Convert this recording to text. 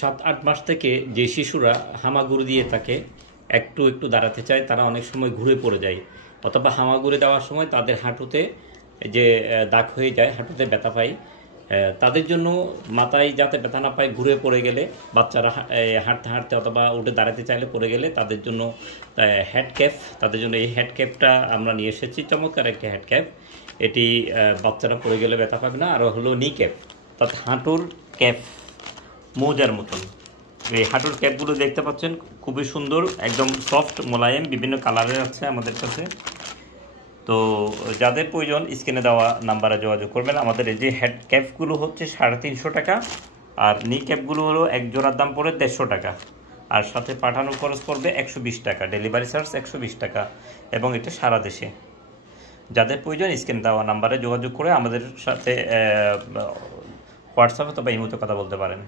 7-8 মাস থেকে যে শিশুরা হামাগুড়ি দিয়ে থাকে, একটু একটু দাঁড়াতে চায়, তারা অনেক সময় ঘুরে পড়ে যায়, অথবা হামাগুড়ি দেওয়ার সময় তাদের হাঁটুতে যে দাগ হয়ে যায়, হাঁটুতে ব্যথা পায়। তাদের জন্য মাথায় যাতে ব্যথা না পায়, ঘুরে পড়ে গেলে বাচ্চারা হাঁটতে হাঁটতে অথবা উঠে দাঁড়াতে চাইলে পড়ে গেলে তাদের জন্য হেড ক্যাপ, তাদের জন্য এই হেড ক্যাপটা আমরা নিয়ে এসেছি। চমৎকার একটা হেড ক্যাপ। এটি বাচ্চারা পড়ে গেলে ব্যথা পাবে না। আর হলো নি ক্যাপ, অর্থাৎ হাঁটুর ক্যাপ, মৌজার মতন। এই হাঁটুর ক্যাপগুলো দেখতে পাচ্ছেন, খুবই সুন্দর, একদম সফট মোলায়েম, বিভিন্ন কালারের আছে আমাদের কাছে। তো যাদের প্রয়োজন স্ক্রিনে দেওয়া নাম্বারে যোগাযোগ করবেন। আমাদের এই যে হেড ক্যাপগুলো হচ্ছে 350 টাকা, আর নি ক্যাপগুলো হলো এক জোড়ার দাম পড়ে 150 টাকা, আর সাথে পাঠানোর খরচ পড়বে 120 টাকা, ডেলিভারি চার্জ 120 টাকা, এবং এটা সারা দেশে। যাদের প্রয়োজন স্ক্রিনে দেওয়া নাম্বারে যোগাযোগ করে আমাদের সাথে হোয়াটসঅ্যাপ অথবা ইমোতে কথা বলতে পারেন।